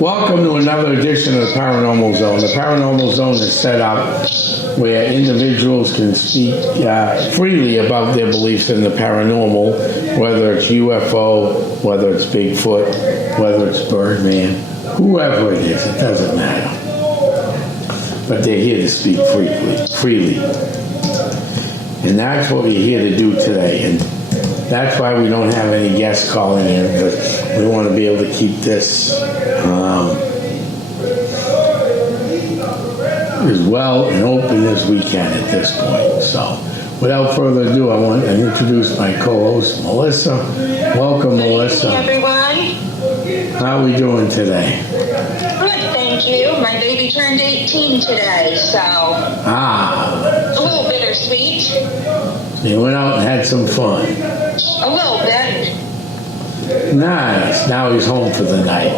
Welcome to another edition of the Paranormal Zone. The Paranormal Zone is set up where individuals can speak freely about their beliefs in the paranormal, whether it's UFO, whether it's Bigfoot, whether it's Birdman, whoever it is, it doesn't matter. But they're here to speak freely. And that's what we're here to do today. And that's why we don't have any guests calling in, because we want to be able to keep this as well and open as we can at this point. So, without further ado, I want to introduce my co-host, Melissa. Welcome, Melissa. Good evening, everyone. How are we doing today? Good, thank you. My baby turned 18 today, so a little bittersweet. You went out and had some fun. A little bit. Nice. Now he's home for the night.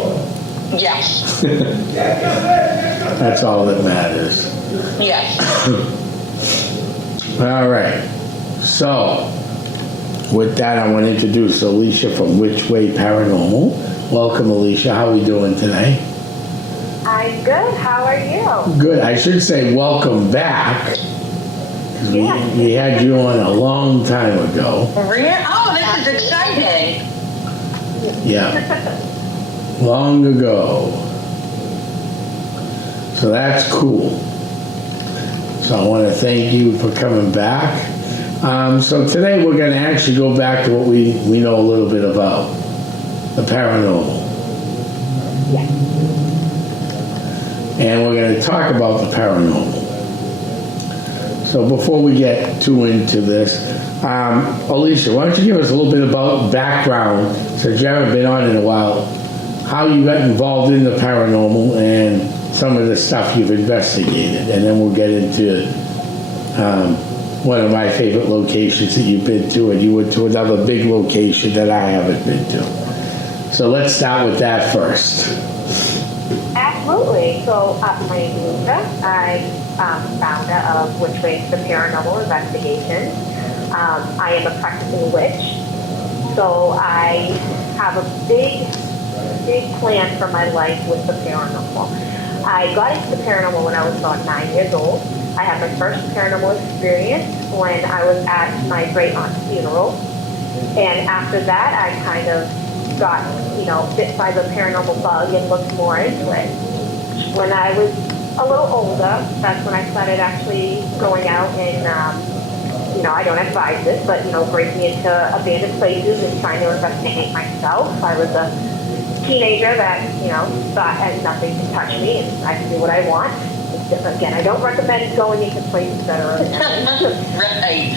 Yes. That's all that matters. Yes. All right. So, with that, I want to introduce Alicia from Which Way Paranormal. Welcome, Alicia. How are we doing today? I'm good. How are you? Good. I should say welcome back. Yeah. We had you on a long time ago. Oh, this is exciting. Yeah. Long ago. So that's cool. So I want to thank you for coming back. So today we're going to actually go back to what we know a little bit about, the paranormal. Yeah. And we're going to talk about the paranormal. So before we get too into this, Alicia, why don't you give us a little bit about background, since you haven't been on in a while, how you got involved in the paranormal and some of the stuff you've investigated, and then we'll get into one of my favorite locations that you've been to, and you went to another big location that I haven't been to. So let's start with that first. Absolutely. So my name is Lisa. I'm founder of Which Way the Paranormal Investigation. I am a practicing witch. So I have a big plan for my life with the paranormal. I got into the paranormal when I was about 9 years old. I had my first paranormal experience when I was at my great aunt's funeral. And after that, I kind of got, bit by the paranormal bug and looked more into it. When I was a little older, that's when I started actually going out and, I don't advise this, but, breaking into abandoned places and trying to investigate myself. I was a teenager that, thought had nothing to touch me and I can do what I want. Again, I don't recommend going into places that are Right.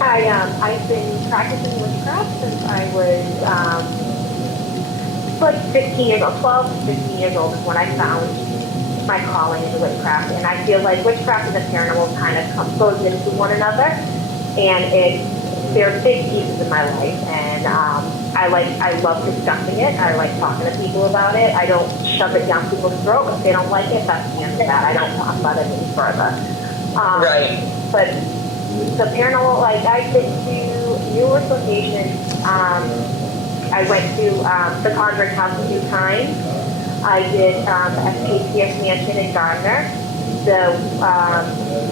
I've been practicing witchcraft since I was like 15 years old, 12 to 15 years old is when I found my calling in witchcraft. And I feel like witchcraft and the paranormal kind of goes into one another, and they're big pieces in my life. And I love discussing it. I like talking to people about it. I don't shove it down people's throat. If they don't like it, that's the end of that. I don't talk about it any further. Right. But the paranormal, I've been to numerous locations. I went to the Conjuring House a few times. I did the SKPS Mansion in Gardner, the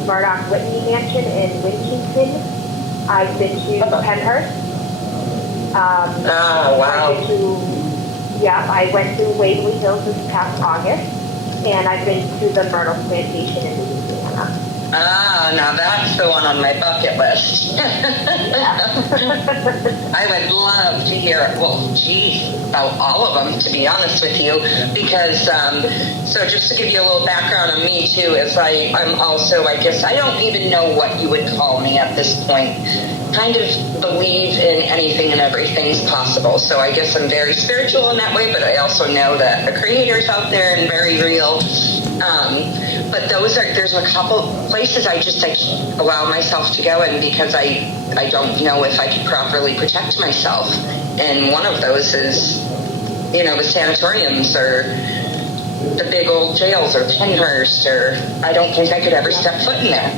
Murdoch Whitney Mansion in Winchington. I've been to Penhurst. Wow. I went to Waverly Hills this past August, and I've been to the Myrtle Plantation in Louisiana. Now that's the one on my bucket list. I would love to hear, about all of them, to be honest with you, because, so just to give you a little background on me, too, is I'm also, I guess, I don't even know what you would call me at this point. Kind of believe in anything and everything's possible. So I guess I'm very spiritual in that way, but I also know that a creator's out there and very real. But there's a couple places I can't allow myself to go in because I don't know if I can properly protect myself. And one of those is, the sanatoriums or the big old jails or Penhurst, or I don't think I could ever step foot in there.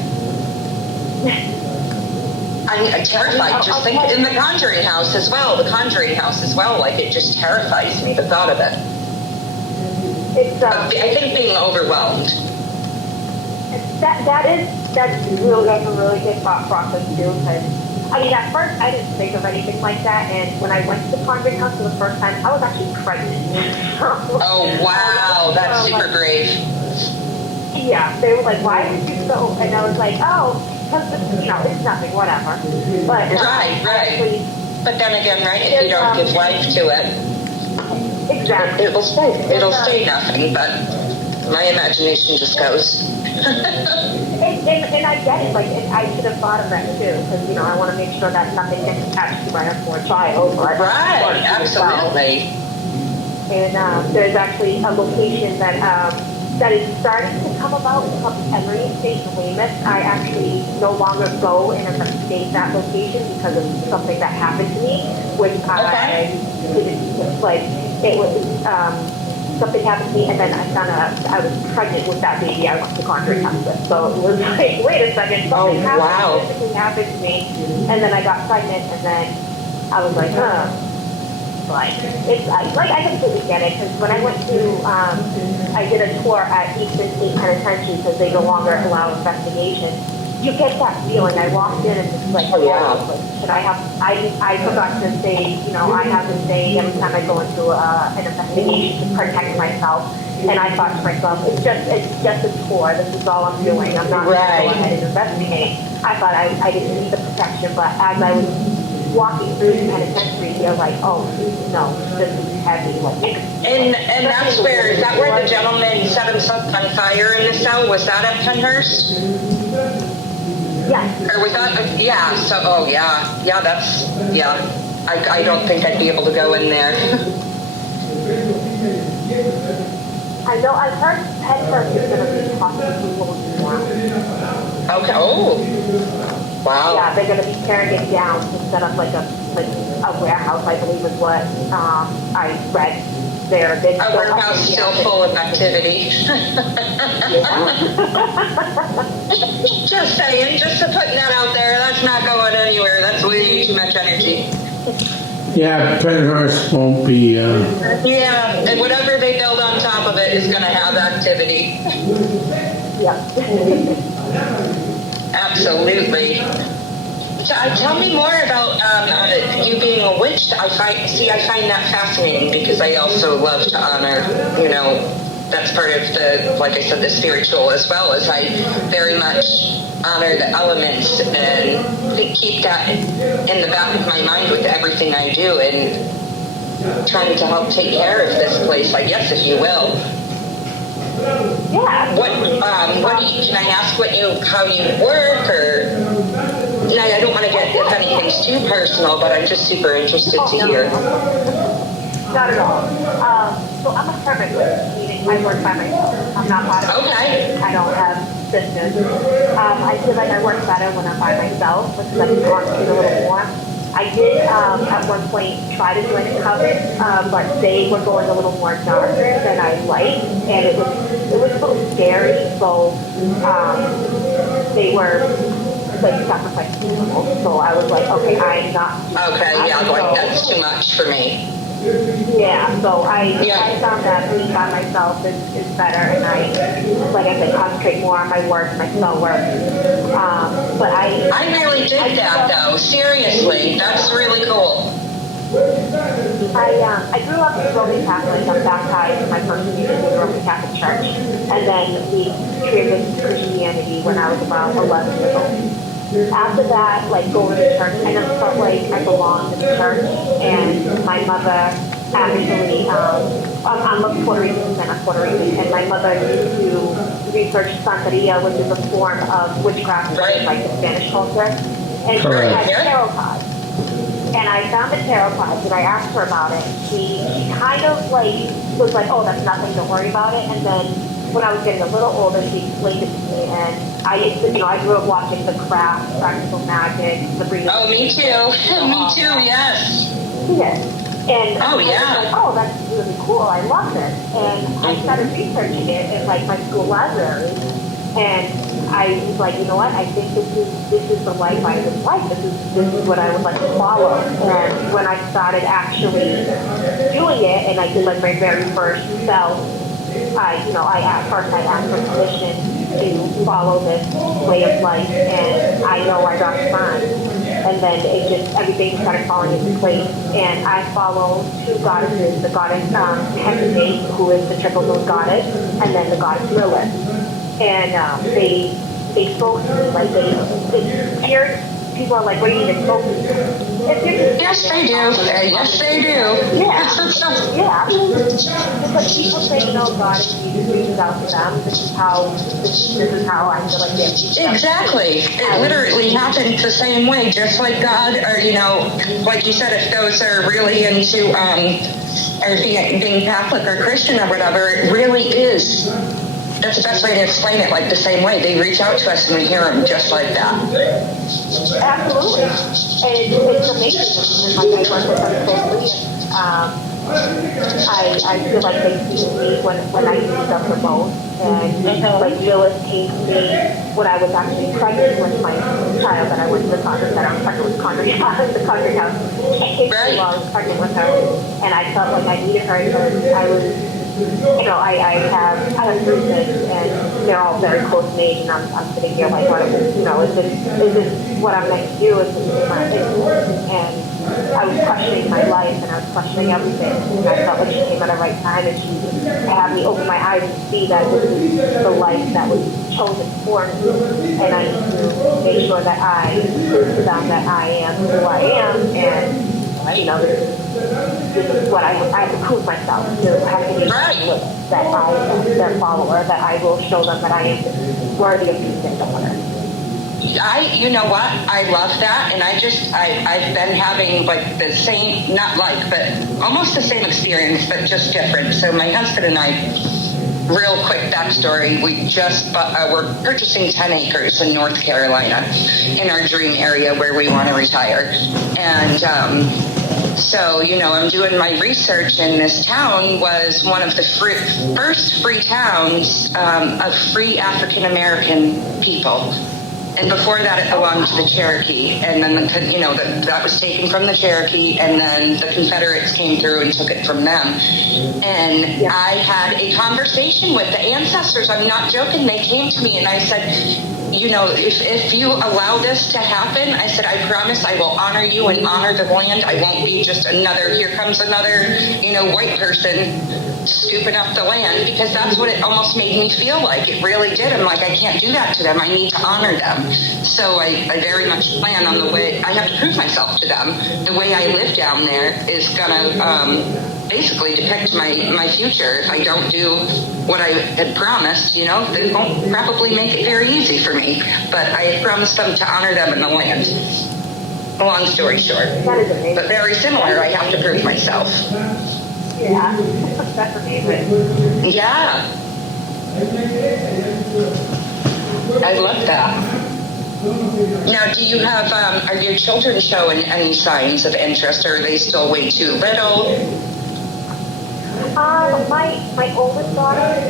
I'm terrified. Just think in the Conjuring house as well. Like, it just terrifies me, the thought of it. I think being overwhelmed. That's a really good thought process too. Because I mean, at first I didn't think of anything like that, and when I went to the Conjuring house for the first time, I was actually pregnant. Oh wow, that's super brave. Yeah, they were like, "Why would you so?" And I was like, "Oh, because it's nothing, whatever." But right. Actually, but then again, right? If you don't give life to it, exactly, it'll stay nothing. But my imagination just goes. and I get it. Like, and I should have thought of that too, because I want to make sure that nothing gets attached to my unborn child. Right, absolutely. And there's actually a location that is starting to come about. It's called Emory Estate in Weymouth. I actually no longer go and investigate that location because of something that happened to me, which I didn't like. It was something happened to me, and then I found out I was pregnant with that baby I went to Conjuring house with. So it was like, wait a second, something physically happened to me, and then I got pregnant, and then I was like, Like, I completely get it, because when I went to, I did a tour at Eastern State Penitentiary because they no longer allow investigation. You get that feeling. I walked in and it's like, should I forgot to say, I have to say every time I go into an investigation to protect myself. And I thought to myself, it's just a tour. This is all I'm doing. I'm not going to go ahead and investigate. I thought I didn't need the protection, but as I was walking through the penitentiary, you're like, oh no, this is heavy. Like, and that's where the gentleman set himself on fire in the cell? Was that at Penhurst? Yeah. Or was that? So I don't think I'd be able to go in there. I know. I've heard Penhurst is going to be possibly closing down. Okay. Oh. Wow. Yeah, they're going to be tearing it down to set up like a warehouse, I believe is what I read there. A warehouse still full of activity. Just saying, just putting that out there. That's not going anywhere. That's way too much energy. Yeah, Penhurst won't be... Yeah, and whatever they build on top of it is going to have activity. Yeah. Absolutely. Tell me more about you being a witch. I find that fascinating because I also love to honor, that's part of the, like I said, the spiritual, as well as I very much honor the elements and keep that in the back of my mind with everything I do, and trying to help take care of this place, I guess, if you will. Yeah. Can I ask how you work, or? I don't want to get if anything's too personal, but I'm just super interested to hear. Not at all. So I'm a hermit, meaning I work by myself. I'm not part of it. I don't have sisters. I feel like I work better when I'm by myself because I can concentrate a little more. I did at one point try to join a coven, but they were going a little more darker than I liked, and it was a little scary. So they were like sacrificing people. So I was like, okay, I'm not. Okay, that's too much for me. Yeah, so I found that being by myself is better, and I concentrate more on my work, my spell work. But I really dig that though. Seriously, that's really cool. I grew up Roman Catholic. I'm baptized in my first communion in the Roman Catholic Church, and then we transitioned to Christianity when I was about 11 years old. After that, going to church, I never felt like I belonged in the church, and my mother actually, I'm a Puerto Rican, and my mother used to research Santeria, which is a form of witchcraft, like the Spanish culture, and she had tarot cards. And I found the tarot cards, and I asked her about it. She kind of was like, oh, that's nothing, don't worry about it, and then when I was getting a little older, she explained it to me, and I grew up watching The Craft, Practical Magic, Sabrina. Oh, me too. Me too, yes. Yes. And Oh, I yeah. was like, oh, that's really cool. I love this. And I started researching it in like my school library. And I was like, you know what? I think this is the life I would like. This is what I would like to follow. And when I started actually doing it, and I did like my very first spell, I asked for permission to follow this way of life, and I know I got signed. And then everything started falling into place. And I follow two goddesses, the goddess Hecate, who is the triple moon goddess, and then the goddess Lilith. And they spoke to me, like they here. People are like, what do you even spoke to me? Yes, they do. Yes, they do. Yeah. It's like people say, no, God reaches out to them. This is how I feel like they're Exactly. It literally happens the same way, just like God, or, like you said, if those are really into, or being Catholic or Christian or whatever, it really is. That's the best way to explain it, like the same way. They reach out to us and we hear them just like that. Absolutely. And it's amazing. Like I work with them closely, and I feel like they see me when I need them the most. And like Lilith came to me when I was actually pregnant with my child that I went to the convent, that I was pregnant with the convent house. She came to me while I was pregnant with her, and I felt like I needed her because I was, I have three kids, and they're all very close to me, and I'm sitting here like, what, is this what I'm meant to do? Is this my thing? And I was questioning my life, and I was questioning everything, and I felt like she came at the right time, and she had me open my eyes and see that this is the life that was chosen for me, and I need to make sure that I prove to them that I am who I am, and this is what I have to prove myself to. I have to be that I am their follower, that I will show them that I am worthy of being their daughter. You know what? I love that, and I've been having like the same, not like, but almost the same experience, but just different. So my husband and I, real quick backstory, we just we're purchasing 10 acres in North Carolina in our dream area where we want to retire. And so, I'm doing my research, and this town was one of the first free towns of free African American people. And before that, it belonged to the Cherokee. And then, that was taken from the Cherokee, and then the Confederates came through and took it from them. And I had a conversation with the ancestors. I'm not joking. They came to me, and I said, if you allow this to happen, I said, I promise I will honor you and honor the land. I won't be just here comes another, white person scooping up the land, because that's what it almost made me feel like. It really did. I'm like, I can't do that to them. I need to honor them. So I very much plan on the way, I have to prove myself to them. The way I live down there is going to basically depict my future. If I don't do what I had promised, they won't probably make it very easy for me. But I promised them to honor them in the land. Long story short. But very similar, I have to prove myself. Yeah, that's amazing. Yeah. I love that. Now, do you have, are your children showing any signs of interest, or are they still way too little? My oldest daughter,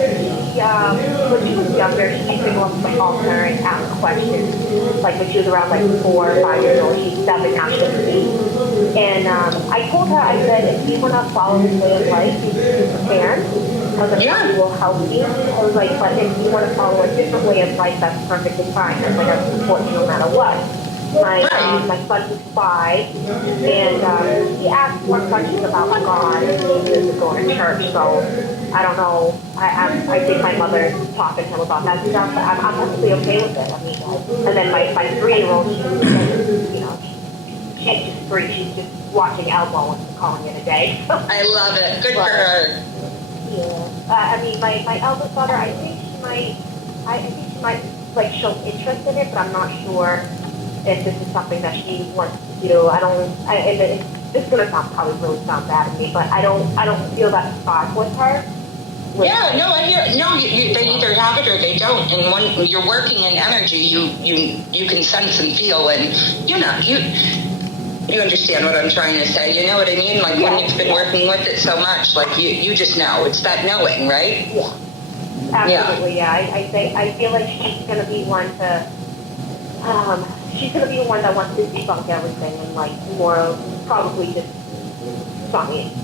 when she was younger, she used to go up to the altar and ask questions. Like when she was around 4 or 5 years old, she's 7 now, she doesn't speak. And I told her, I said, if you want to follow this way of life, you need to prepare. I was like, it will help you. I was like, but if you want to follow a different way of life, that's perfectly fine. I was like, I'll support you no matter what. My son was 5, and he asked more questions about God, and he used to go to church, so I don't know. I think my mother's talking to him about that stuff, but I'm perfectly okay with it. I mean, and then my 3-year-old, she's just free. She's just watching Elmo and calling it a day. I love it. Good for her. Yeah. I mean, my eldest daughter, I think she might show interest in it, but I'm not sure if this is something that she wants to do. This is going to probably sound bad to me, but I don't feel that spark with her. Yeah, no, I hear. No, they either have it or they don't. And when you're working in energy, you can sense and feel, and You understand what I'm trying to say? You know what I mean? Like when you've been working with it so much, like you just know. It's that knowing, right? Yeah. Absolutely, yeah. I feel like she's gonna be one to she's gonna be the one that wants to debunk everything and like more probably just science,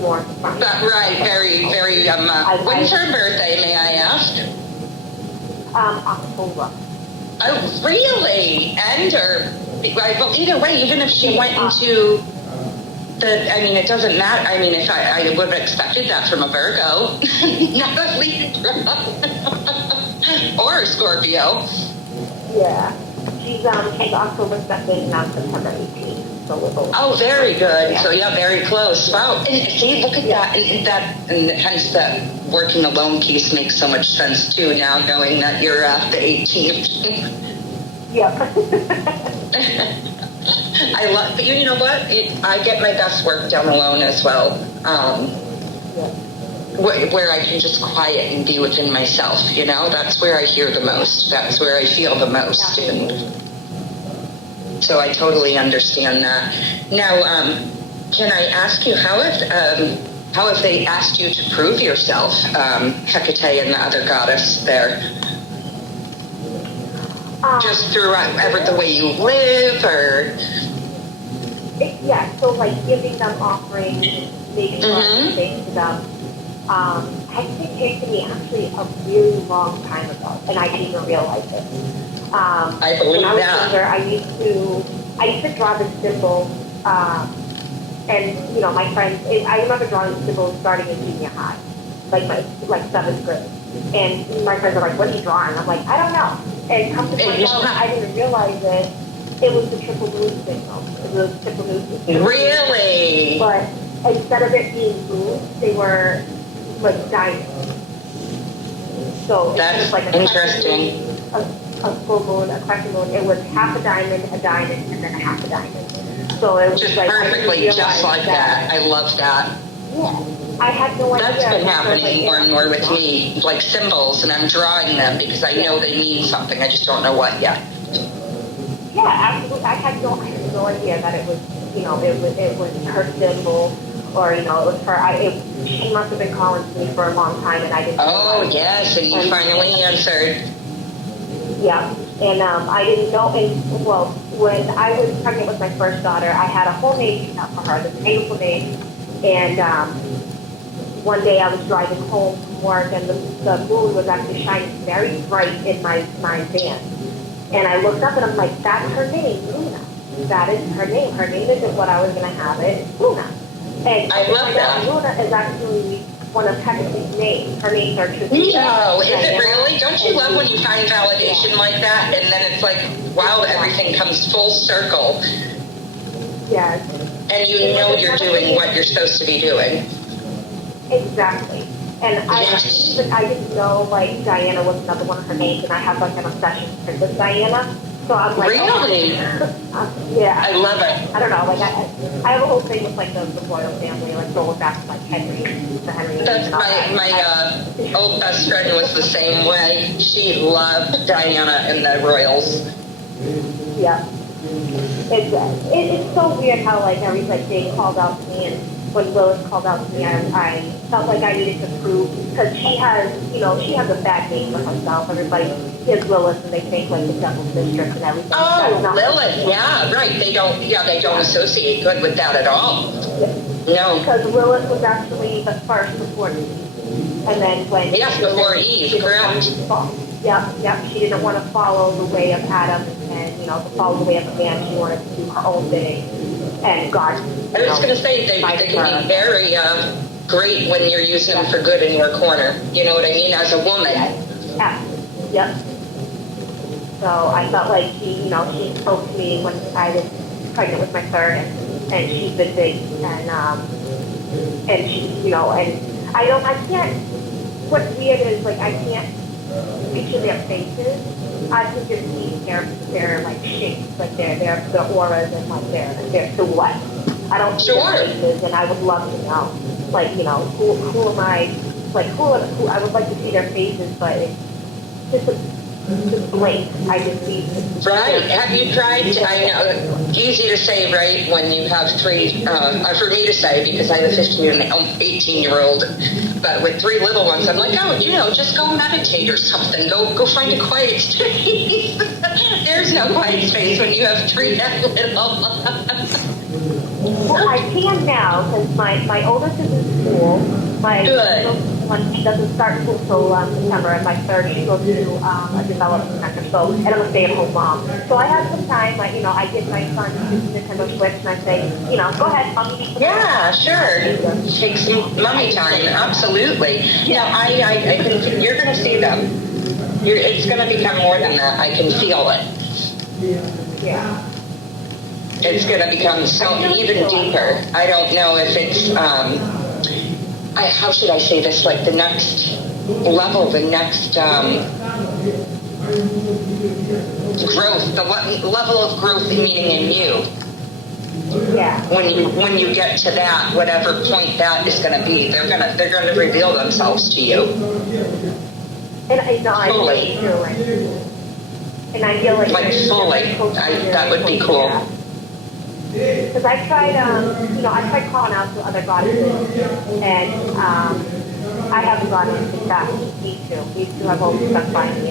more science. But, right, very, very, when's her birthday, may I ask? October. Oh, really? And her, right, well, either way, even if she went into I mean, it doesn't matter. I mean, if I would have expected that from a Virgo, not a Libra, or a Scorpio. Yeah. She's October 2nd, now September 18th. So we're both. Oh, very good. So yeah, very close. Wow. And see, look at that. And hence that working alone piece makes so much sense too now, knowing that you're the 18th. Yeah. I love, but you know what? I get my best work done alone as well. Where I can just quiet and be within myself, you know? That's where I hear the most. That's where I feel the most. And so I totally understand that. Now, can I ask you, how have they asked you to prove yourself, Hecate and the other goddess there? Just through the way you live, or? Yeah, so like giving them offerings, making things to them. Hecate came to me actually a really long time ago, and I didn't even realize it. I believe when I was that. younger, I used to draw the symbols, and you know, my friends. I remember drawing symbols starting in junior high, like 7th grade. And my friends are like, "What are you drawing?" I'm like, "I don't know." And come to find out, I didn't realize it. It was the triple moon signal. It was triple moon signal. Really? But instead of it being moons, they were like diamonds. So that's like interesting. A full moon, a crescent moon, it was half a diamond, and then a half a diamond. So it was just like perfectly, just like that. I love that. Yeah. I had no idea. That's been happening more and more with me, like symbols, and I'm drawing them because I know they mean something. I just don't know what yet. Yeah, absolutely. I had no idea that it was, you know, it was her symbol, or you know, it was her. She must have been calling to me for a long time, and I didn't. Oh yes, and you finally answered. Yeah, and I didn't know. And well, when I was pregnant with my first daughter, I had a whole name out for her, this beautiful name, and one day I was driving home from work, and the moon was actually shining very bright in my van. And I looked up and I'm like, that's her name, Luna. That is her name. Her name isn't what I was going to have it. It's Luna. And I love that. Luna is actually one of Hecate's names. Her names are Tristan. No, is it really? Don't you love when you find validation like that? And then it's like, wow, everything comes full circle. Yes. And you know you're doing what you're supposed to be doing. Exactly. And I didn't know, like, Diana was another one of her names, and I have, like, an obsession with Princess Diana. So I'm like, really? Yeah. I love it. I don't know, like, I have a whole thing with, like, the royal family, like, going back to, like, Henry. That's my old best friend was the same way. She loved Diana and the royals. Yeah. It's so weird how, like, they called out to me, and when Willis called out to me, I felt like I needed to prove, because she has a bad name for herself. Everybody is Willis, and they think like the Devil's District and everything. Oh, Lilith, yeah, right. They don't associate good with that at all. Yeah. No. Because Willis was actually the first before Eve, and then when before Eve, correct. Yep. She didn't want to follow the way of Adam, and to follow the way of a man. She wanted to do her own thing. And God. I was going to say, they can be very great when you're using them for good in your corner. You know what I mean? As a woman. Yeah. Yep. So I felt like she spoke to me when I was pregnant with my third, and she's been big, and she, and I can't, what's weird is, like, I can't picture their faces. I can just see their like shapes, like their auras and like their silhouette. I don't see their faces, and I would love to know, like, who am I? Like, who I would like to see their faces, but it's just just blink. I just see. Right. Have you tried, I know, easy to say, right, when you have three, for me to say, because I have a 15 and 18-year-old, but with three little ones, I'm like, oh, just go meditate or something. Go find a quiet space. There's no quiet space when you have three that little. Well, I can now because my oldest is in school. My Good. middle one doesn't start school till September, and my third she goes to a development center. So, and I'm a stay-at-home mom. So I have some time. I give my son his Nintendo Switch, and I say, go ahead, mommy. Yeah, sure. Take some mommy time. Absolutely. Yeah, I can. You're going to see them. It's going to become more than that. I can feel it. Yeah. It's going to become so even deeper. I don't know if it's, how should I say this, like the next level, the next growth, the level of growth meaning in you. Yeah. When you get to that, whatever point that is going to be, they're going to reveal themselves to you. And I know I fully. And I feel like fully. That would be cool. Because I tried, I tried calling out to other goddesses, and I haven't gotten anything back. These two have always stuck by me,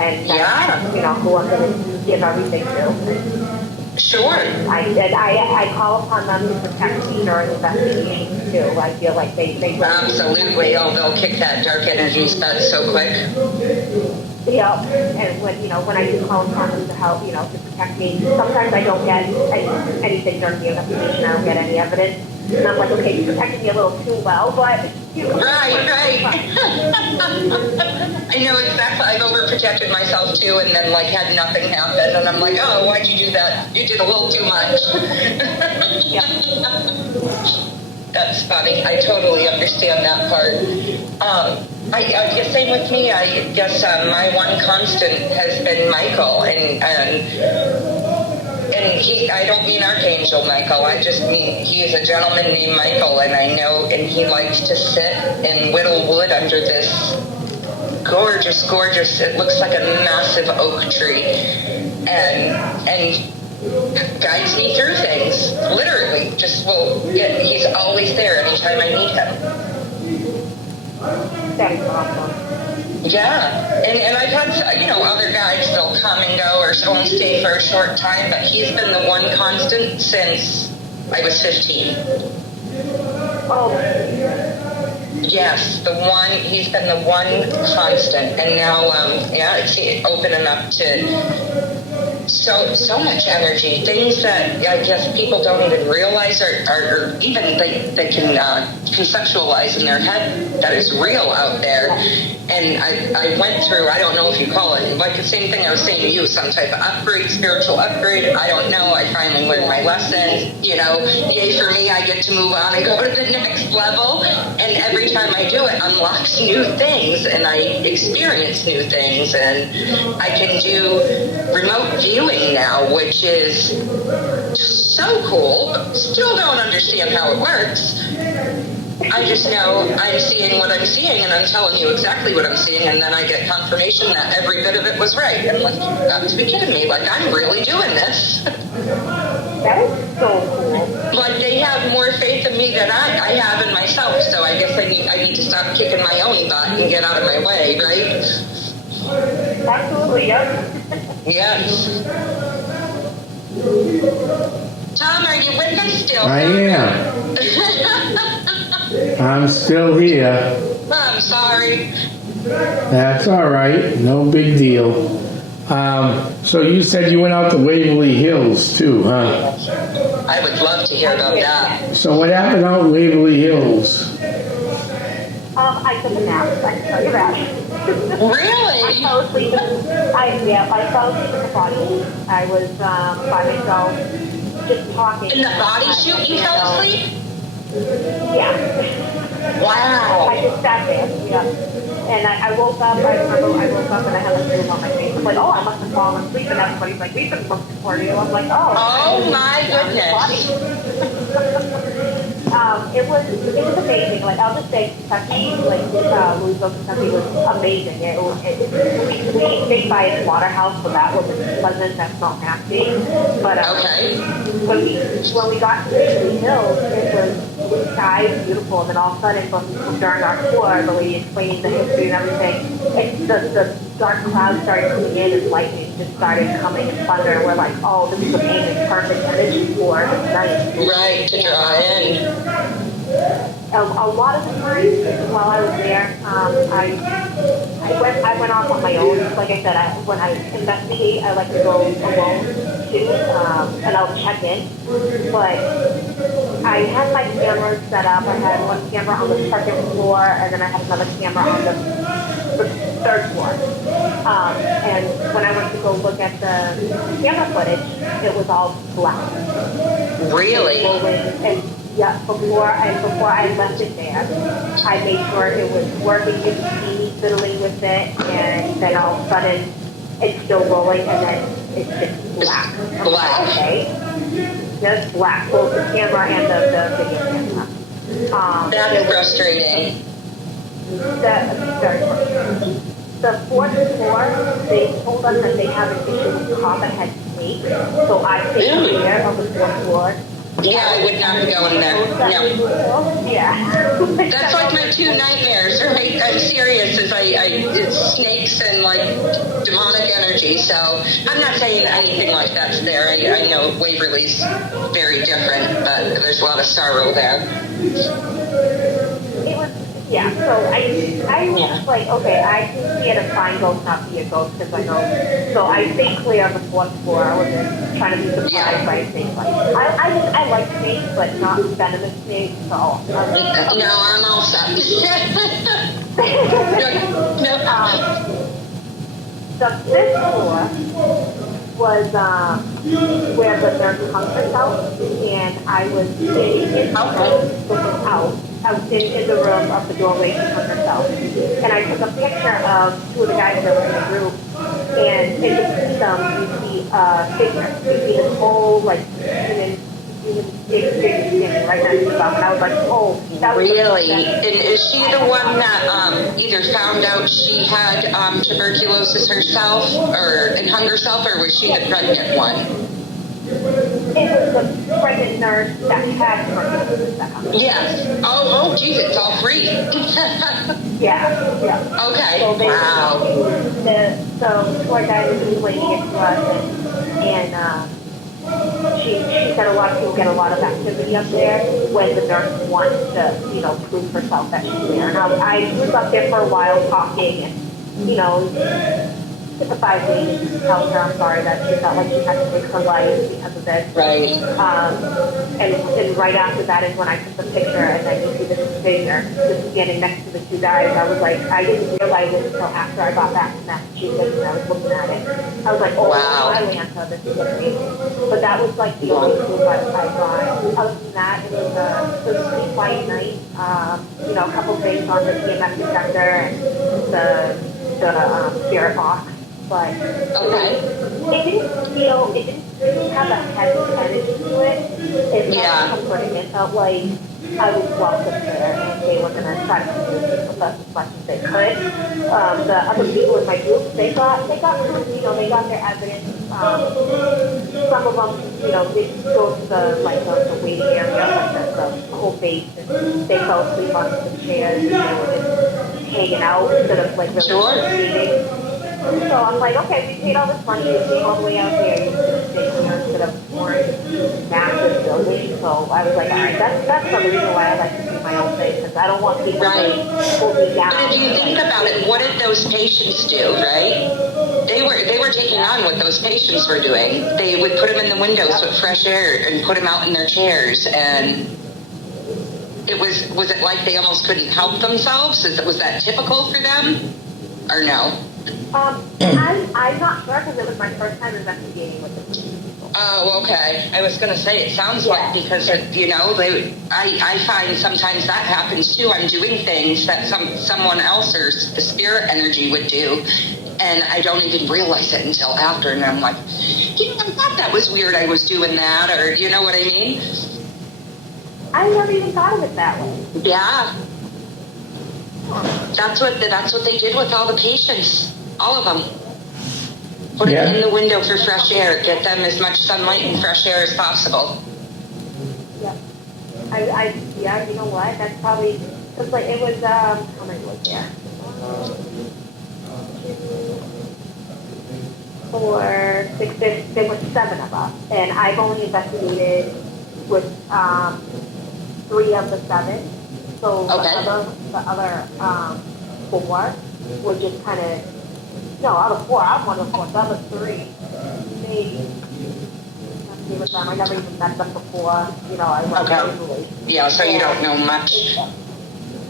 and who I'm going to give everything to. Sure. I call upon them to protect me during investigations too. I feel like they absolutely. Oh, they'll kick that dark energy spell so quick. Yeah, and when I do call upon them to help, to protect me, sometimes I don't get anything during the investigation. I don't get any evidence. And I'm like, okay, you protected me a little too well, but... Right. I know exactly. I've overprotected myself, too, and then, had nothing happen. And I'm like, oh, why'd you do that? You did a little too much. Yeah. That's funny. I totally understand that part. I guess same with me. I guess my one constant has been Michael, and he. I don't mean Archangel Michael. I just mean he is a gentleman named Michael, and I know, and he likes to sit and whittle wood under this gorgeous. It looks like a massive oak tree, and guides me through things. Literally, he's always there anytime I need him. That's awesome. Yeah, and I've had, other guides, they'll come and go or only stay for a short time, but he's been the one constant since I was 15. Oh. Yes, he's been the one constant, and now, it's opening up to so much energy, things that I guess people don't even realize or even they can conceptualize in their head that is real out there. And I went through, I don't know if you call it, like the same thing I was saying to you, some type of upgrade, spiritual upgrade. I don't know. I finally learned my lesson. Yay for me, I get to move on and go to the next level. And every time I do it, unlocks new things, and I experience new things. And I can do remote viewing now, which is so cool. Still don't understand how it works. I just know I'm seeing what I'm seeing, and I'm telling you exactly what I'm seeing, and then I get confirmation that every bit of it was right. And you've got to be kidding me. I'm really doing this. That is so cool. They have more faith in me than I have in myself, so I guess I need to stop kicking my own butt and get out of my way, right? Absolutely, yep. Yes. Tom, are you with us still? I am. I'm still here. I'm sorry. That's all right. No big deal. So you said you went out to Waverly Hills too, huh? I would love to hear about that. So what happened out in Waverly Hills? I took a nap. I can tell you that. Really? I fell asleep. I fell asleep in the body. I was by myself, just talking. In the body shoot, you fell asleep? Yeah. Wow. I just sat there. Yeah. And I woke up. I remember I woke up and I had a room on my face. I'm like, oh, I must have fallen asleep. And everybody's like, we've been looking for you. I'm like, oh. Oh my goodness. it was amazing. Like I'll just say, Kentucky, like Louisville, Kentucky was amazing. We stayed by its water house, so that wasn't pleasant. That's not nasty. But Okay. when we got to the hills, it was blue sky, beautiful, and then all of a sudden, during our tour, the lady explaining the history and everything, the dark clouds started coming in and lightning just started coming and thunder. And we're like, oh, this is amazing, perfect energy for the night. Right, to draw in. A lot of the times while I was there, I went off on my own. Like I said, when I investigate, I like to go alone too, and I'll check in. But I had my cameras set up. I had one camera on the second floor, and then I had another camera on the third floor. And when I went to go look at the camera footage, it was all black. Really? And yeah, before I left it there, I made sure it was working. You could see me fiddling with it, and then all of a sudden it's still rolling, and then it's just black. Black. Okay, just black, both the camera and the video camera. That's frustrating. The fourth floor, they told us that they have an issue with copperhead snake, so I stayed clear of the fourth floor. Yeah, I would not go in there. No. Yeah. That's like my two nightmares, right? I'm serious. It's snakes and like demonic energy. So I'm not saying anything like that's there. I know Waverly's very different, but there's a lot of sorrow there. It was, yeah. So I was just like, okay, I can see it as fine ghost, not be a ghost, because I know. So I stayed clear of the fourth floor. I wasn't trying to be surprised by a snake. Like I like snakes, but not venomous snakes. So No, I'm all set. The fifth floor was where the nurse hung herself, and I was sitting in the room looking out. I was sitting in the room of the doorway she hung herself, and I took a picture of two of the guys that were in the group, and in the system you see a figure. You see this whole like human big figure standing right next to herself, and I was like, oh, that was really? And is she the one that either found out she had tuberculosis herself, and hung herself, or was she the pregnant one? It was the pregnant nurse that had tuberculosis that hung. Yes. Oh, geez, it's all free. Yeah. Okay. So wow. So poor guy was explaining it to us, and she said a lot of people get a lot of activity up there when the nurse wants to, prove herself that she's there. And I was up there for a while talking and, sympathizing, telling her I'm sorry that she felt like she had to take her life because of this. Right. And right after that is when I took the picture, and then you see this figure just standing next to the two guys. I was like, I didn't realize it until after I got back to Massachusetts and I was looking at it. I was like, oh, wow. Atlanta, this is amazing. But that was like the only proof I got. Other than that, it was a pretty quiet night. A couple things on the TMS detector and the spirit box. But it didn't have a heavy energy to it. It felt comforting. It felt like I was welcome there, and they were going to try to communicate with us as much as they could. The other people in my group, they got proof, they got their evidence. Some of them, they go to the waiting area, like the whole base, and they fell asleep on the chairs, and they were just hanging out instead of like really meeting. So I'm like, okay, we paid all this money, we came all the way out here, instead of more massive building. So I was like, all right, that's the reason why I like to do my own thing, because I don't want people to pull me down. But if you think about it, what did those patients do, right? They were taking on what those patients were doing. They would put them in the windows with fresh air and put them out in their chairs, and was it like they almost couldn't help themselves? Was that typical for them, or no? I'm not sure, because it was my first time investigating with the people. Oh, okay. I was going to say, it sounds like, because, I find sometimes that happens too. I'm doing things that someone else or the spirit energy would do, and I don't even realize it until after, and I'm like, I thought that was weird I was doing that, or you know what I mean? I never even thought of it that way. Yeah. That's what they did with all the patients. All of them. Put it in the window for fresh air. Get them as much sunlight and fresh air as possible. Yeah. Yeah, you know what? That's probably, cause like it was, how many was there? 4, 6, there was 7 of us, and I've only investigated with 3 of the 7. So the other 4 were just kind of, no, out of 4, I'm one of 4. The other 3, maybe. With them. I never even met them before. You know, I went casually. Yeah, so you don't know much.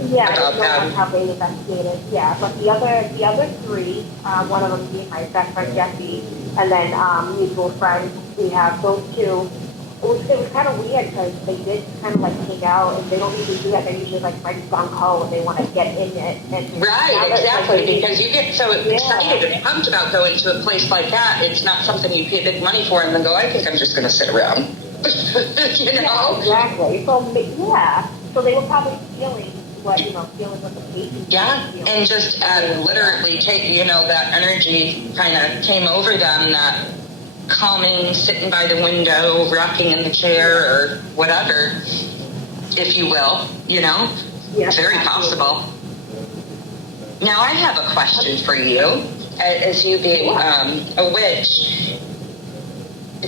Yeah, I don't know how they investigated. Yeah, but the other 3, one of them being my best friend Jesse, and then mutual friends. We have those 2. It was kind of weird because they did kind of like hang out, and they don't usually do that. They're usually like right gung ho, and they want to get in it. And right, exactly, like, because you get so excited and pumped about going to a place like that. It's not something you pay big money for and then go, I think I'm just going to sit around. You know? Yeah, exactly. So they were probably feeling what the patient. Yeah, and just literally take that energy kind of came over them, that calming, sitting by the window, rocking in the chair, or whatever, if you will, Yeah, very possible. Now, I have a question for you, as you being a witch.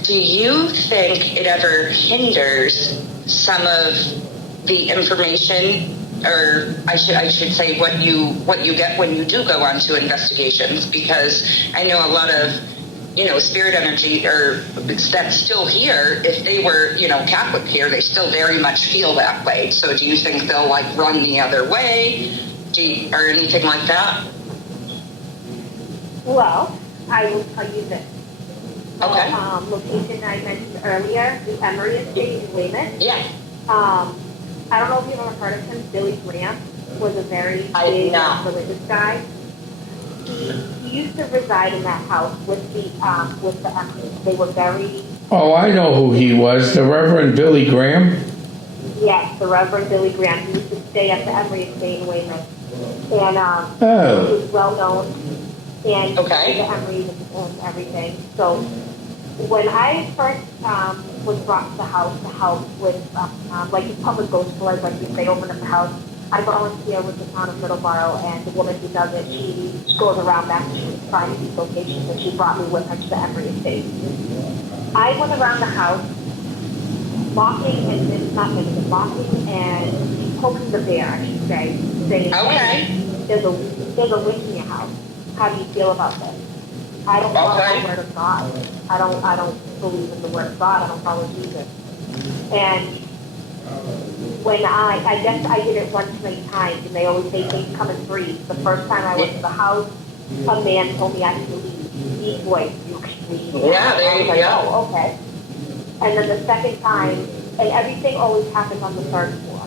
Do you think it ever hinders some of the information, or I should say what you get when you do go on to investigations? Because I know a lot of spirit energy, or that's still here. If they were, Catholic here, they still very much feel that way. So do you think they'll like run the other way, or anything like that? Well, I will tell you this. Okay. Location I mentioned earlier, the Emory Estate in Weymouth. Yeah. I don't know if you've ever heard of him. Billy Graham was a very big religious guy. He used to reside in that house with the Emory. They were very. Oh, I know who he was. The Reverend Billy Graham. Yes, the Reverend Billy Graham. He used to stay at the Emory Estate in Weymouth, and he was well known. And the Emory and everything. So when I first was brought to the house to help with like the public ghost tours, like if they open up the house, I volunteer with the town of Middleborough, and the woman who does it, she goes around Massachusetts finding these locations, and she brought me with her to the Emory Estate. I went around the house mocking and poking the bear, I should say, saying, hey, there's a witch in your house. How do you feel about this? I don't follow the word of God. I don't believe in the word of God. I don't follow Jesus. And when I guess I did it 1 too many times, and they always say things come in threes. The first time I went to the house, a man told me I could leave. Deep voice, you can leave. Yeah, there you go. Oh, okay. And then the second time, and everything always happens on the 3rd floor.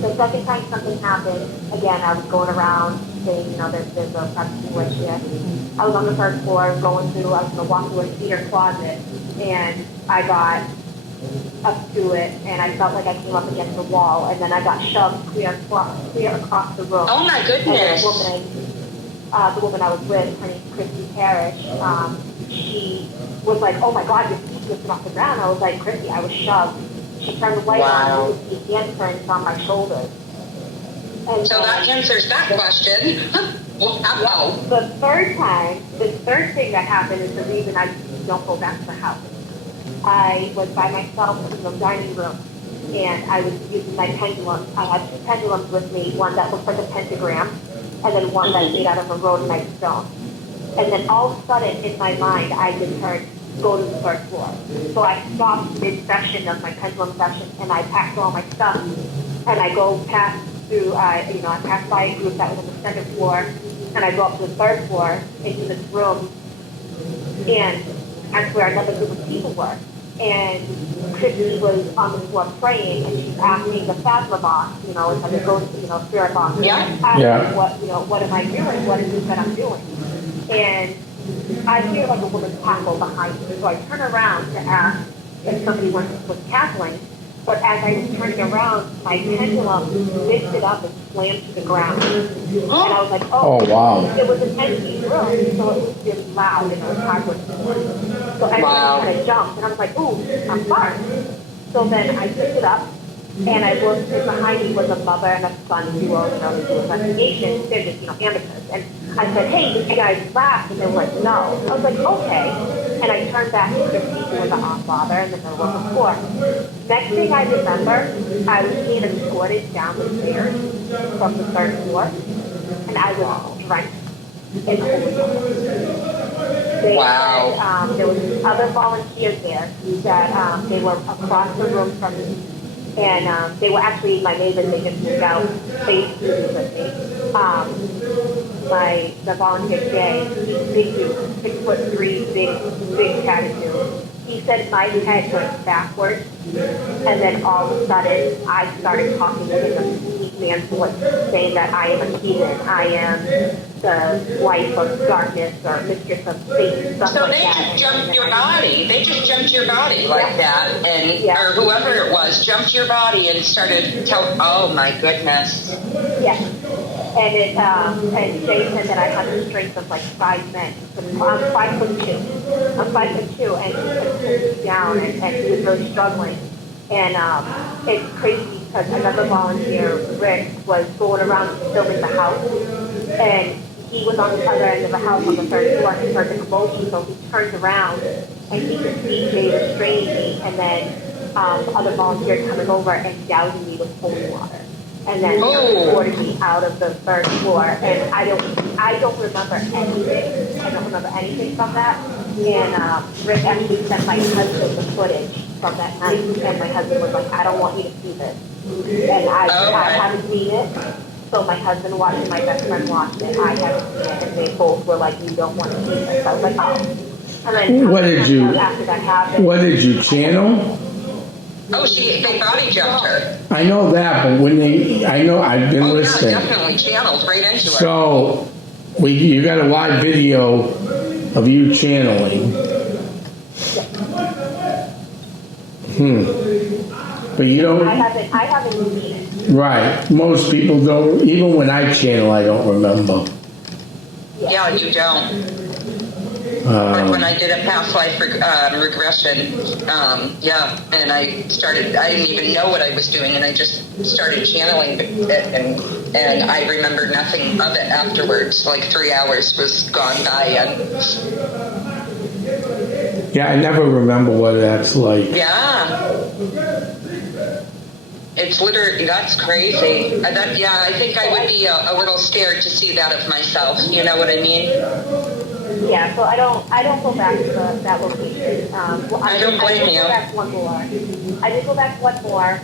The second time something happened, again, I was going around saying, there's a practicing witch here. I was on the 3rd floor, I was going to walk through a cedar closet, and I got up to it, and I felt like I came up against the wall, and then I got shoved clear across the room. Oh my goodness! And the woman I was with, her name's Christy Parrish, she was like, "Oh my God, your feet lifted off the ground." I was like, "Christy, I was shoved." She turned the light on, and you could see handprints on my shoulders. And so that answers that question. Wow. The third thing that happened is the reason I don't go back to the house. I was by myself in the dining room, and I was using my pendulum. I had 2 pendulums with me, one that looked like a pentagram, and then one that's made out of a rhodonite stone. And then all of a sudden, in my mind, I just heard, go to the 3rd floor. So I stopped mid-session of my pendulum session, and I packed all my stuff, and I go past through, I passed by a group that was on the 2nd floor, and I go up to the 3rd floor into this room, and that's where another group of people were. And Christy was on the floor praying, and she's asking the Fatima box, it's like a ghost, spirit box. Asking what am I doing? What is it that I'm doing? And I hear like a woman cackle behind me, so I turn around to ask if somebody was cackling, But as I was turning around, my pendulum lifted up and slammed to the ground. And I was like, Oh, wow. It was an empty room, so it was really loud and it was hard to ignore. So everyone kind of jumped, and I was like, ooh, I'm sorry. So then I picked it up, and I looked, and behind me was a mother and a son who were, they do investigations. They're just, amateurs. And I said, hey, did you guys laugh? And they were like, no. I was like, okay. And I turned back to the people with the hot father in the middle of the floor. Next thing I remember, I was being escorted down the stairs from the third floor, and I was drenched in holy water. They said there was other volunteers there that they were across the room from me. And they were actually my neighbors. They just moved out. They used to live with me. The volunteer Jay, he's a big dude, 6'3", big tattoo. He said my head went backwards, and then all of a sudden I started talking in a deep man's voice, saying that I am a heathen, I am the wife of darkness or mistress of Satan, stuff so like they that. just jumped your body. They just jumped your body like that, and or whoever it was jumped your body and started oh my goodness. Yes. And Jay said that I had the strength of like 5 men. I'm 5'2". I'm 5'2", and he had pulled me down, and he was really struggling. And it's crazy because another volunteer, Rick, was going around filming the house, and he was on the other end of the house on the third floor. He heard the commotion, so he turned around, and he could see Jay restraining me, and then other volunteers coming over and dousing me with holy water. And then escorted me out of the third floor, and I don't remember anything. I don't remember anything from that. And Rick actually sent my husband the footage from that night, and my husband was like, I don't want you to see this. And I haven't seen it. So my husband watched it, my best friend watched it, I haven't seen it, and they both were like, you don't want to see this. I was like, oh. And then after that happened, what did you channel? Oh, they body jumped her. I know that, but I've been listening. Yeah, definitely channeled right into her. So, you got a live video of you channeling. But you don't. I haven't seen it. Right. Most people don't. Even when I channel, I don't remember. Yeah, you don't. But when I did a past life regression, and I didn't even know what I was doing, and I just started channeling it, and I remembered nothing of it afterwards. Like 3 hours was gone by, and yeah, I never remember what that's like. yeah. It's literally, that's crazy. I think I would be a little scared to see that of myself. You know what I mean? Yeah, so I don't go back to that location. I don't blame you. I did go back one more.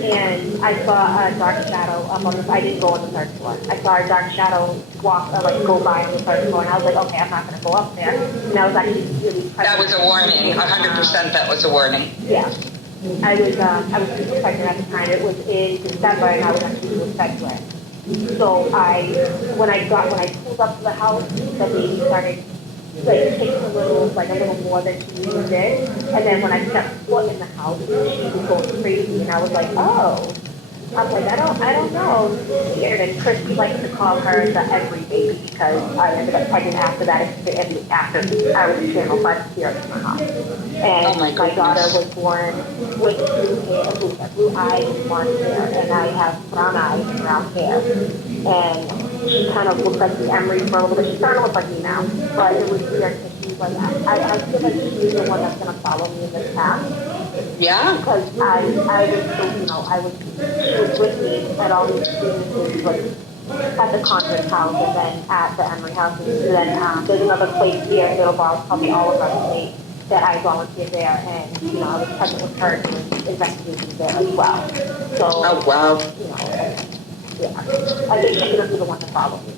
And I saw a dark shadow up on the. I didn't go on the third floor. I saw a dark shadow go by on the third floor, and I was like, okay, I'm not going to go up there. And I was actually really. That was a warning. 100%. That was a warning. Yeah. I was super pregnant at the time. It was in December, and I was actually doing February. So when I pulled up to the house, the baby started taking a little more than she usually did. And then when I stepped foot in the house, she was going crazy, and I was like, oh. I was like, I don't know. It's weird. And Christy likes to call her the every baby because I ended up pregnant after that. After I was in channel 5 spirits in my house. And my daughter was born with blue eyes and blonde hair, and I have brown eyes and brown hair. And she kind of looked like the Emery for a little bit. She's starting to look like me now, but it was weird because she was like, I feel like she's the one that's going to follow me in this path. Yeah. Because I was she was with me at all these experiences, like at the conference house and then at the Emery house. And then there's another place here in Middleborough, probably all of our state, that I volunteered there, and I was present with her doing investigations there as well. So, oh wow. I think she's going to be the one to follow me.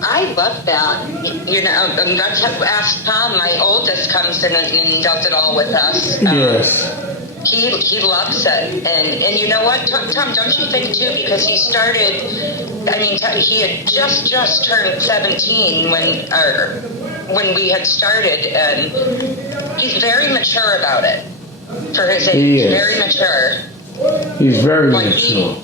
I love that. And that's how Ask Tom, my oldest, comes in and does it all with us. Yes. He loves it. And you know what, Tom, don't you think too, because he started, he had just turned 17 when we had started, and he's very mature about it. for his He age. is. Very mature. He's very Like mature.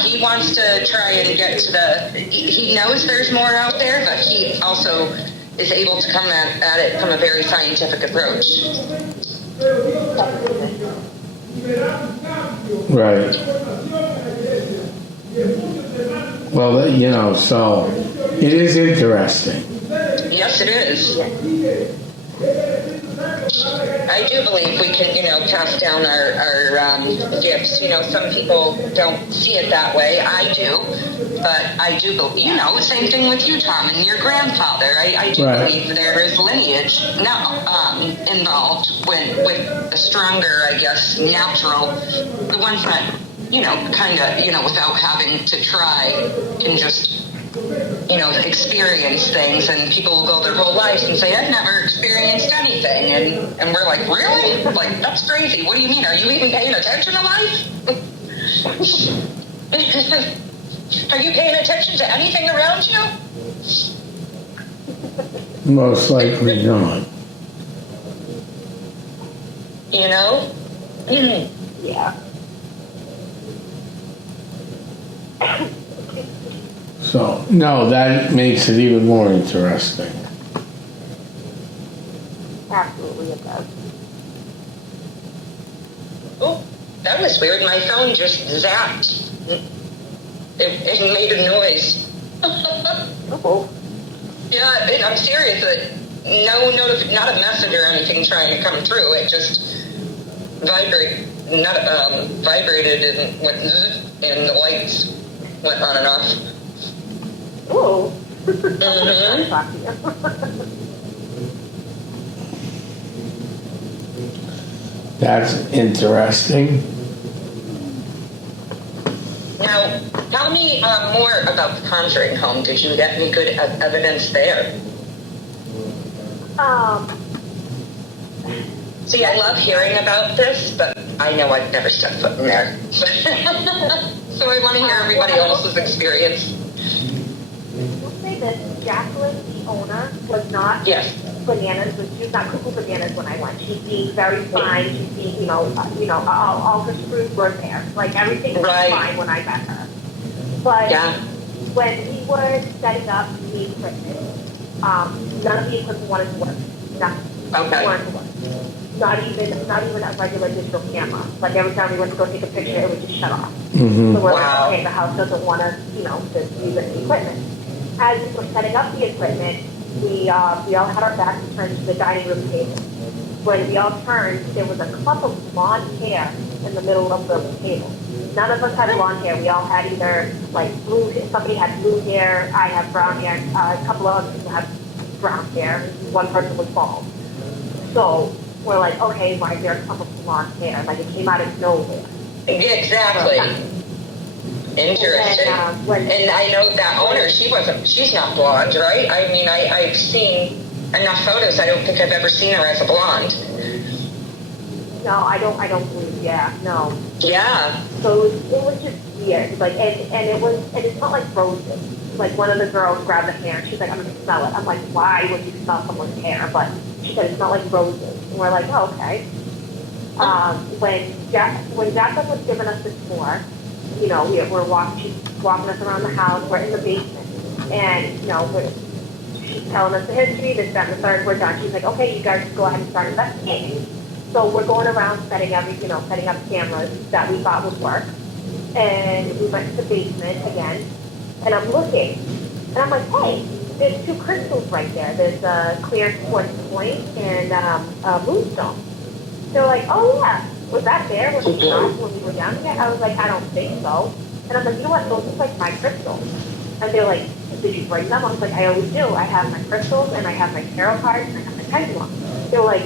he wants to try and get to he knows there's more out there, but he also is able to come at it from a very scientific approach. Right. Well, you know, so it is interesting. Yes, it is. I do believe we can, pass down our gifts. Some people don't see it that way. I do. But I do believe, same thing with you, Tom, and your grandfather. I do believe there is lineage involved with the stronger, I guess, natural, the ones that, kind of, without having to try, can just, experience things, and people will go their whole lives and say, I've never experienced anything, and we're like, really? Like, that's crazy. What do you mean? Are you even paying attention to life? Are you paying attention to anything around you? Most likely not. Yeah. So, no, that makes it even more interesting. Absolutely it does. Oh, that was weird. My phone just zapped. It made a noise. Oh. Yeah, and I'm serious. Not a message or anything trying to come through. It just vibrated and went zzz, and the lights went on and off. Oh. Mm-hmm. That's interesting. Now, tell me more about the Conjuring home. Did you get any good evidence there? See, I love hearing about this, but I know I've never stepped foot in there. So I want to hear everybody else's experience. We'll say this, Jacqueline, the owner, was not bananas. She was not cuckoo bananas when I went. She seemed very fine. She seemed, all her screws were there. Like, everything was fine when I met her. But when we were setting up the equipment, none of the equipment wanted to work. Nothing. Okay. Wanted to work. Not even a regular digital camera. Like, every time we went to go take a picture, it would just shut off. Mm-hmm. So we're like, okay, the house doesn't want to, just use the equipment. As we were setting up the equipment, we all had our backs turned to the dining room table. When we all turned, there was a clump of blonde hair in the middle of the table. None of us had blonde hair. We all had either, like, blue, somebody had blue hair, I have brown hair, a couple of other people had brown hair, one person was bald. So we're like, okay, why is there a clump of blonde hair? Like, it came out of nowhere. Exactly. Interesting. And I know that owner, she's not blonde, right? I mean, I've seen enough photos. I don't think I've ever seen her as a blonde. No, I don't believe, no. Yeah. So it was just weird. Like, and it smelled like roses. Like, one of the girls grabbed the hair and she's like, I'm going to smell it. I'm like, why would you smell someone's hair? But she said it smelled like roses. And we're like, oh, okay. When Jacqueline was giving us the tour, we're walking us around the house. We're in the basement, and she's telling us the history. This, that, and the third. We're done. She's like, okay, you guys go ahead and start investigating. So we're going around setting up cameras that we thought would work, and we went to the basement again. And I'm looking, and I'm like, hey, there's two crystals right there. There's a clear quartz point and a moonstone. They're like, oh yeah. Was that there when we were down there? I was like, I don't think so. And I'm like, you know what? Those look like my crystals. And they're like, did you bring them? I was like, I always do. I have my crystals, and I have my tarot cards, and I have my pendulum. They're like,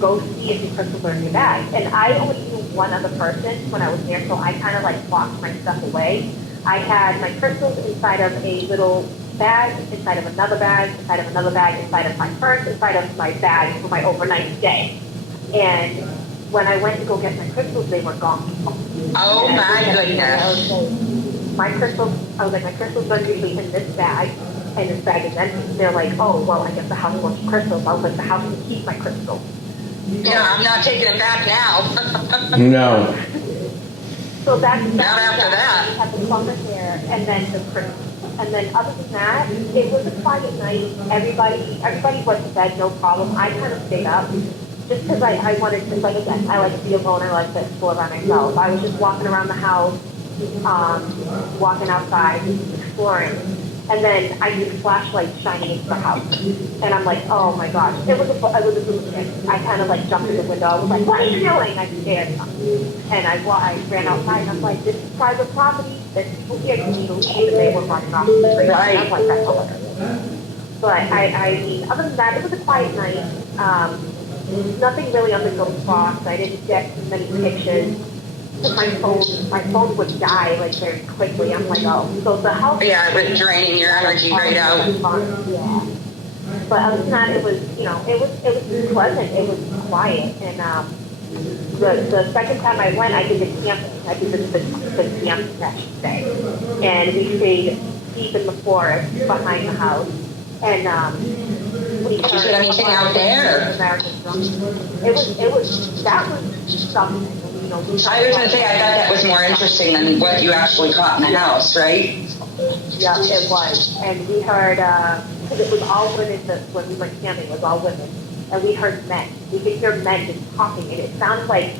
go see if the crystals are in your bag. And I only knew one other person when I was there, so I kind of like locked my stuff away. I had my crystals inside of a little bag, inside of another bag, inside of another bag, inside of my purse, inside of my bag for my overnight stay. And when I went to go get my crystals, they were gone. Oh my goodness. My crystals are usually in this bag, and this bag is empty. They're like, oh, well, I guess the house wants crystals. I was like, the house can keep my crystals. Yeah, I'm not taking it back now. No. So that's Not after that. We had the plumber there, and then the Christmas. And then other than that, it was a quiet night. Everybody went to bed, no problem. I kind of stayed up just because I wanted to, like again, I like to be alone. I like to explore by myself. I was just walking around the house, walking outside, exploring. And then I see the flashlight shining into the house. And I'm like, oh my gosh. It was a good thing. I kind of like jumped in the window. I was like, what are you doing? I scared him. And I ran outside and I'm like, this is private property. There's people here. You need to leave. And they were running off the street. Right. And I'm like, that's hilarious. But I mean, other than that, it was a quiet night. Nothing really on the ghost box. I didn't get many pictures. My phone would die like very quickly. I'm like, oh, so the house. Yeah, it was draining your energy right out. Yeah. But other than that, it was pleasant. It was quiet, and the second time I went, I did the camping. I did the camping, I should say, and we stayed deep in the forest behind the house, and we Did you get anything out there? American drums. That was something. I was going to say, I thought that was more interesting than what you actually caught in the house, right? Yeah, it was. And we heard, because it was all women, when we went camping, it was all women. And we heard men. We could hear men just talking, and it sounded like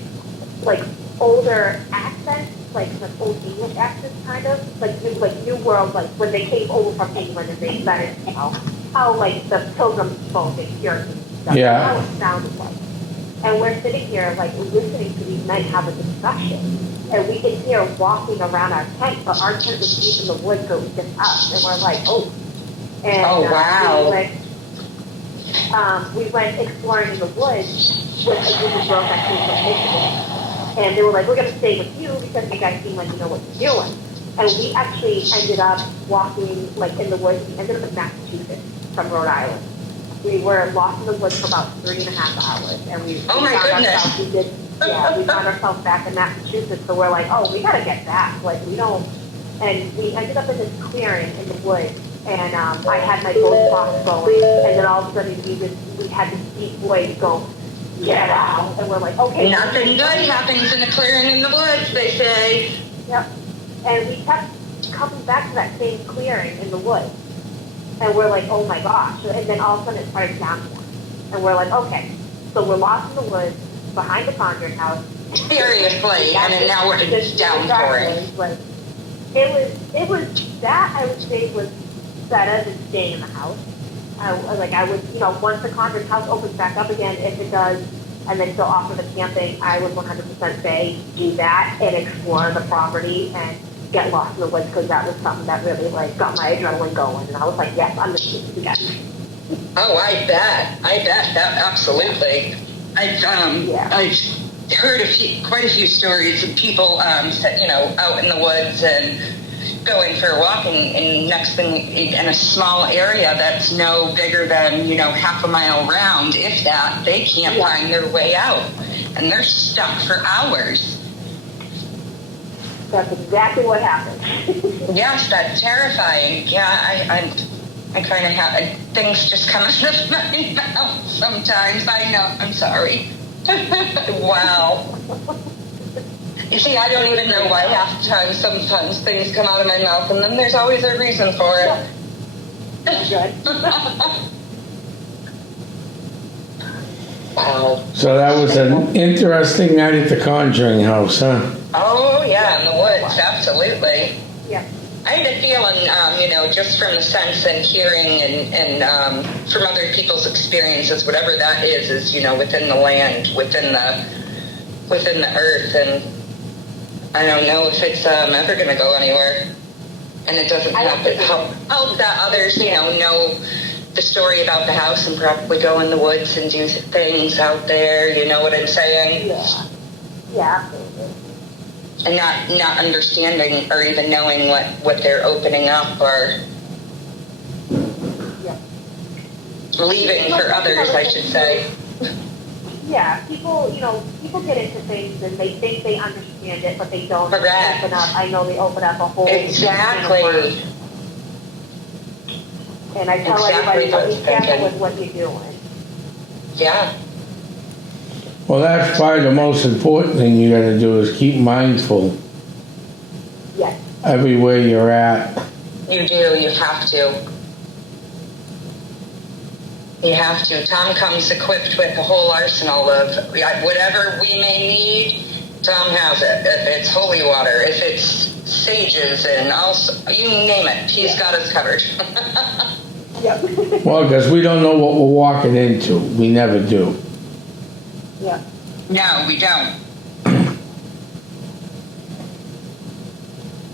older accents, like old English accents, kind of. Like New World, like when they came over from England and they started, how like the pilgrims spoke and Puritans and stuff. Yeah. That's how it sounded like. And we're sitting here, like, listening to these men have a discussion. And we can hear walking around our tent, but our tent is deep in the woods, so it's just us. And we're like, oh. And, Oh, wow. we went exploring in the woods with a group of girls that came from Michigan. And they were like, we're going to stay with you because you guys seem like you know what you're doing. And we actually ended up walking, like, in the woods. We ended up in Massachusetts from Rhode Island. We were lost in the woods for about 3.5 hours, and we Oh my found goodness. ourselves. We found ourselves back in Massachusetts. So we're like, oh, we gotta get back. Like we don't. And we ended up in this clearing in the woods, and I had my ghost box going, and then all of a sudden we had this deep voice go, get out, and we're like, okay. Nothing good happens in a clearing in the woods, they say. Yep. And we kept coming back to that same clearing in the woods. And we're like, oh my gosh. And then all of a sudden it started downpouring. And we're like, okay. So we're lost in the woods behind the Conjuring house. Seriously, and then now we're downpouring. Like, it was that I would say was better than staying in the house. I would, once the Conjuring house opens back up again, if it does, and then still offer the camping, I would 100% say do that and explore the property and get lost in the woods, because that was something that really got my adrenaline going, and I was like, yes, I'm just going to do that. Oh, I bet that absolutely. I've heard quite a few stories of people, out in the woods and going for a walk, and next thing in a small area that's no bigger than half a mile round, if that, they can't find their way out, and they're stuck for hours. That's exactly what happened. Yes, that's terrifying. Yeah, I kind of have things just come out of my mouth sometimes. I know. I'm sorry. Wow. You see, I don't even know why half the time. Sometimes things come out of my mouth, and then there's always a reason for it. Good. Wow. So that was an interesting night at the Conjuring house, huh? Oh, yeah, in the woods, absolutely. Yeah. I had a feeling, just from the sense and hearing and from other people's experiences, whatever that is, within the land, within the earth, and I don't know if it's ever going to go anywhere. And it doesn't help that others, know the story about the house and probably go in the woods and do things out there, you know what I'm saying? Yeah. Yeah, absolutely. And not understanding or even knowing what they're opening up or leaving for others, I should say. Yeah, people get into things and they think they understand it, but they don't. Correct. Open up. I know they open up a whole Exactly. And I tell everybody, be careful with what you're doing. Yeah. Well, that's probably the most important thing you gotta do is keep mindful Yes. everywhere you're at. You do. You have to. You have to. Tom comes equipped with a whole arsenal of whatever we may need. Tom has it. If it's holy water, if it's sages, and also you name it, he's got us covered. Yep. Well, because we don't know what we're walking into. We never do. Yep. No, we don't.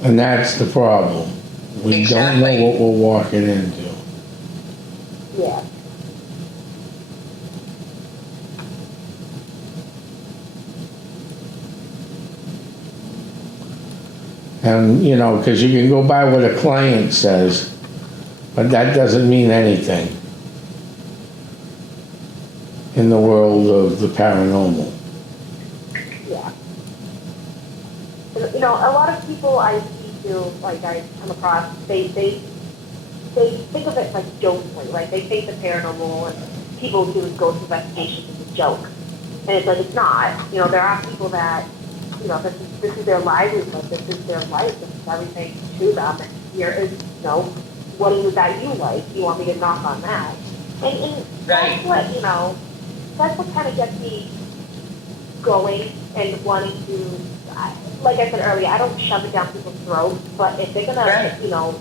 And that's the problem. We Exactly. don't know what we're walking into. Yeah. And, you know, because you can go by what a client says, but that doesn't mean anything in the world of the paranormal. Yeah. You know, a lot of people I see too, like I come across, they think of it like jokingly, like they think the paranormal and people doing ghost investigations is a joke, and it's like it's not. You know, there are people that, you know, this is their livelihood, this is their life, this is everything to them, and here is, you know, what is it that you like? You want me to knock on that? And that's what, you know, that's what kind of gets me going and wanting to, like I said earlier, I don't shove it down people's throats, but if they're gonna, you know,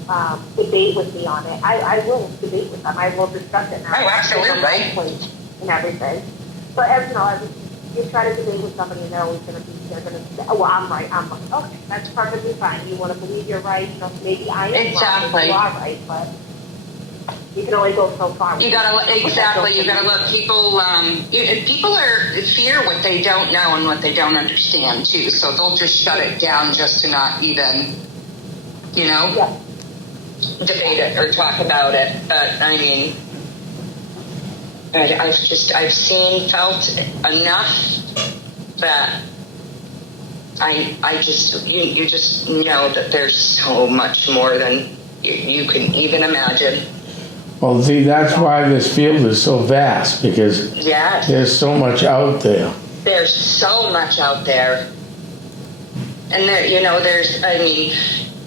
debate with me on it, I will debate with them. I will discuss it. Oh, absolutely. And everything. But as you know, you try to debate with somebody, and they're always gonna say, oh, well, I'm right. I'm like, okay, that's perfectly fine. You want to believe you're right? You know, maybe I am wrong, maybe you are right, but you can only go so far. You gotta You gotta let people. People fear what they don't know and what they don't understand too. So they'll just shut it down just to not even, you know, debate it or talk about it. But I mean, I've seen, felt enough that I just you just know that there's so much more than you can even imagine. Well, see, that's why this field is so vast, because there's so much out there. There's so much out there. And there, you know, I mean,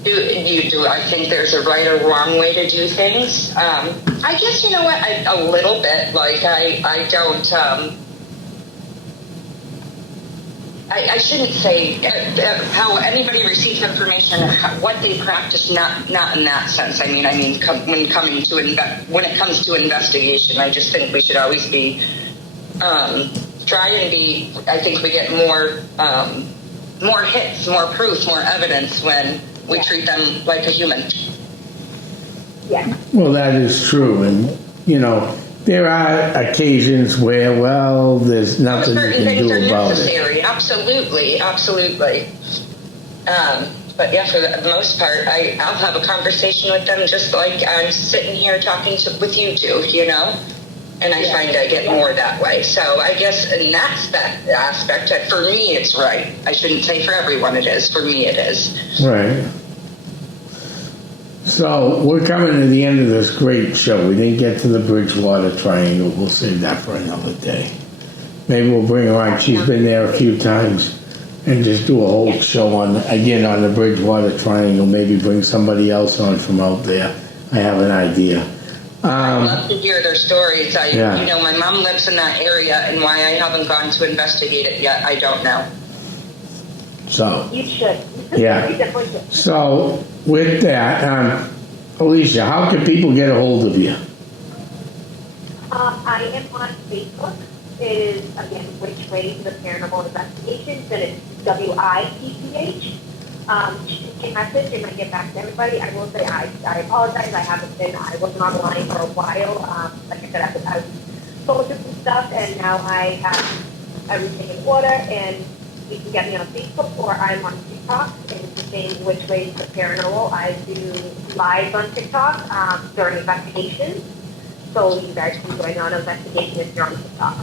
do I think there's a right or wrong way to do things? I guess, you know what, a little bit. Like, I don't, I shouldn't say how anybody receives information, what they practice, not in that sense. I mean, when it comes to investigation, I just think we should always be, try and be. I think we get more hits, more proof, more evidence when we treat them like a human. Yeah. Well, that is true, and you know, there are occasions where, well, there's nothing you can do about it. Absolutely. But yeah, for the most part, I'll have a conversation with them just like I'm sitting here talking with you two, you know? And I find I get more that way. So I guess, and that's that aspect. For me, it's right. I shouldn't say for everyone it is. For me, it is. Right. So we're coming to the end of this great show. We didn't get to the Bridgewater Triangle. We'll save that for another day. Maybe we'll bring her on. She's been there a few times, and just do a whole show on the Bridgewater Triangle. Maybe bring somebody else on from out there. I have an idea. I'd love to hear their stories. You know, my mom lives in that area, and why I haven't gone to investigate it yet, I don't know. So you should. Yeah. You definitely should. So with that, Alicia, how can people get a hold of you? I am on Facebook. It is, again, Which Way to the Paranormal Investigations, and it's WITPH. You can message and I get back to everybody. I will say I apologize. I wasn't online for a while. Like I said, I was going through some stuff, and now I have everything in order, and you can get me on Facebook, or I'm on TikTok, and it's the same Which Way to the Paranormal. I do live on TikTok during investigations, so you guys can join on investigation if you're on TikTok.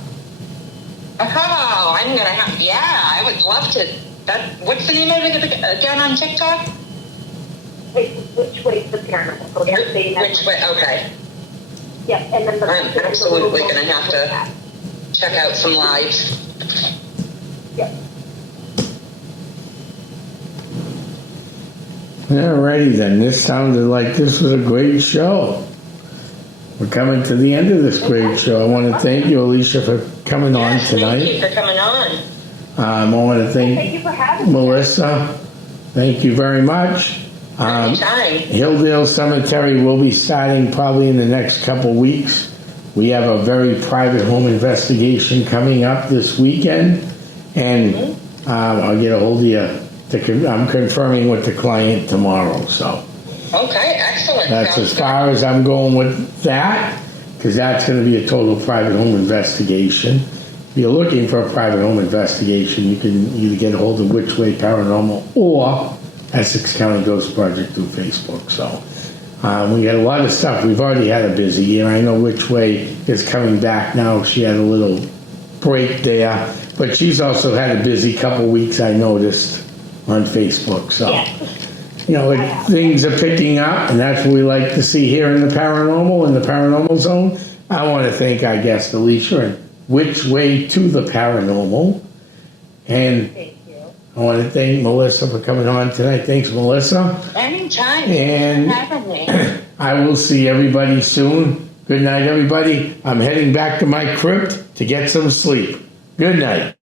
Oh, I'm gonna have. Yeah, I would love to. What's the name of it again on TikTok? It's Which Way to the Paranormal. So they're saying that. Which way? Okay. Yep, and then I'm absolutely gonna have to check out some lives. Yep. Alrighty then, this sounded like this was a great show. We're coming to the end of this great show. I want to thank you, Alicia, for coming on Yes, thank tonight. you for coming on. I want to Thank thank you for having me. Melissa. Thank you very much. Anytime. Hilldale Cemetery will be starting probably in the next couple weeks. We have a very private home investigation coming up this weekend, and I'll get a hold of you. I'm confirming with the client tomorrow, so Okay, excellent. that's Sounds as far as I'm going with that, because that's going to be a total private home investigation. If you're looking for a private home investigation, you can either get a hold of Which Way Paranormal or Essex County Ghost Project through Facebook. So we got a lot of stuff. We've already had a busy year. I know Which Way is coming back now. She had a little break there, but she's also had a busy couple weeks, I noticed, on Facebook. So, you know, things are picking up, and that's what we like to see here in the paranormal zone. I want to thank our guest, Alicia, and Which Way to the Paranormal. And Thank you. I want to thank Melissa for coming on tonight. Thanks, Melissa. Anytime. And Thanks for having me. I will see everybody soon. Good night, everybody. I'm heading back to my crypt to get some sleep. Good night.